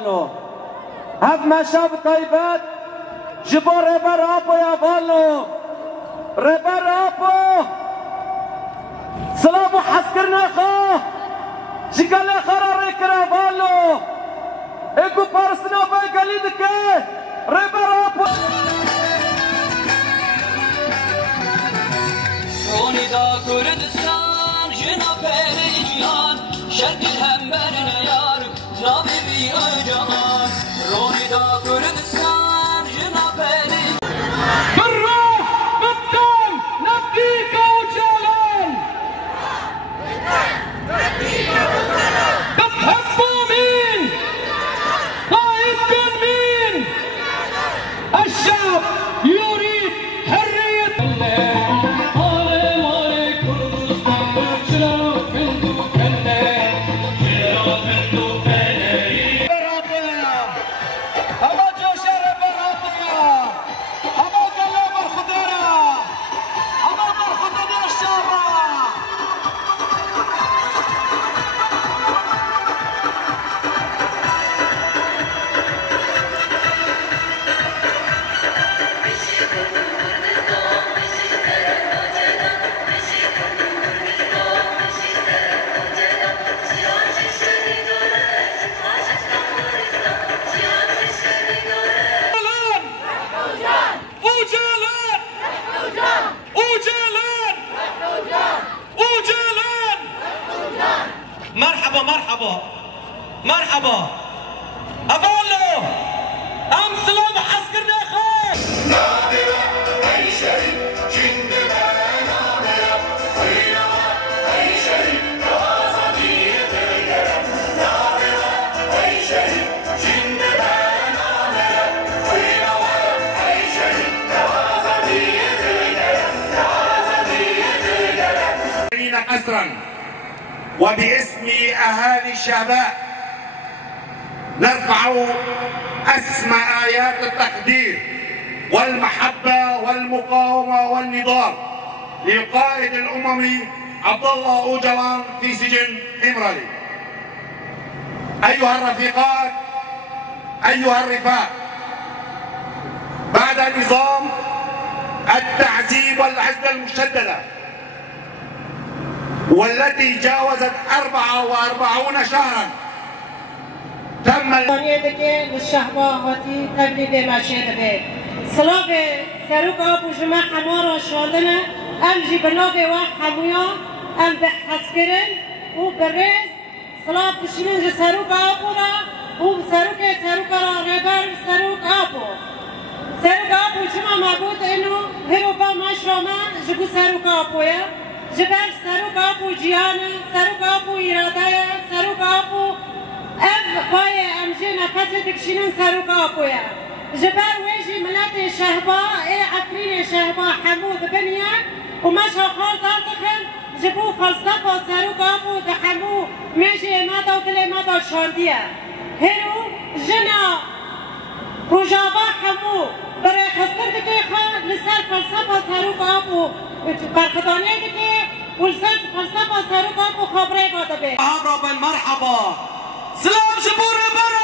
هف مشاب طيبات جبو ربر آبو يا بالو ربر آبو سلامو حسكرنا خا جيكال خرا ركرا بالو اكو بارسنا باقالي دكي ربر آبو روني دا كردستان جنا بيريجيان شد الهمبرنا يار نابي بي اجان روني دا كردستان جنا بيريجيان بالروح بالدم نفديك وجلال بتحبوا مين؟ قائدكم مين؟ الشعب يريد حرية مرحبا مرحبا مرحبا أبولو أم سلام حسكرنا خير نادرة أي شيء جندنا نادرة وينما أي شيء رازقية الجرم نادرة أي شيء جندنا نادرة وينما أي شيء رازقية الجرم رازقية الجرم قسرا وباسم أهالي الشعباء نرفع أسمى آيات التقدير والمحبة والمقاومة والنضال للقائد الأممي عبد الله أوجلان في سجن إمرالي. أيها الرفيقات أيها الرفاق، بعد نظام التعذيب والعزلة المشددة والتي جاوزت 44 شهرا تم للشهباوتي تبليغ ماشية بيت سلام سروق أبو جماعة حمارة شالنا أم جبناه وحمويا أم بحسكرن وبرز سلام تشيلن سروق أبو را وسروق را ربر سروق أبو جماعة معبود إنه هروبا مشرما جبو سروق أبويا جبر سروق أبو جيانا سروق أبو إرادايا سروق أبو ام باي امجي نفس تكشينن سروق أبويا جبر ويجي ملات شهبا عفرين شهبا حمود بنيا ومشا خال دارتخن جبو فلسفة سروق أبو دحمو ميجي مادا ودلي مادا شارديا هرو جنا رجابا حمو برای خستر دكي خان لسر فلسفة سروق أبو برخدانية دكي ولسر فلسفة سروق أبو خبري بادا بي مرحبا سلام شبور برا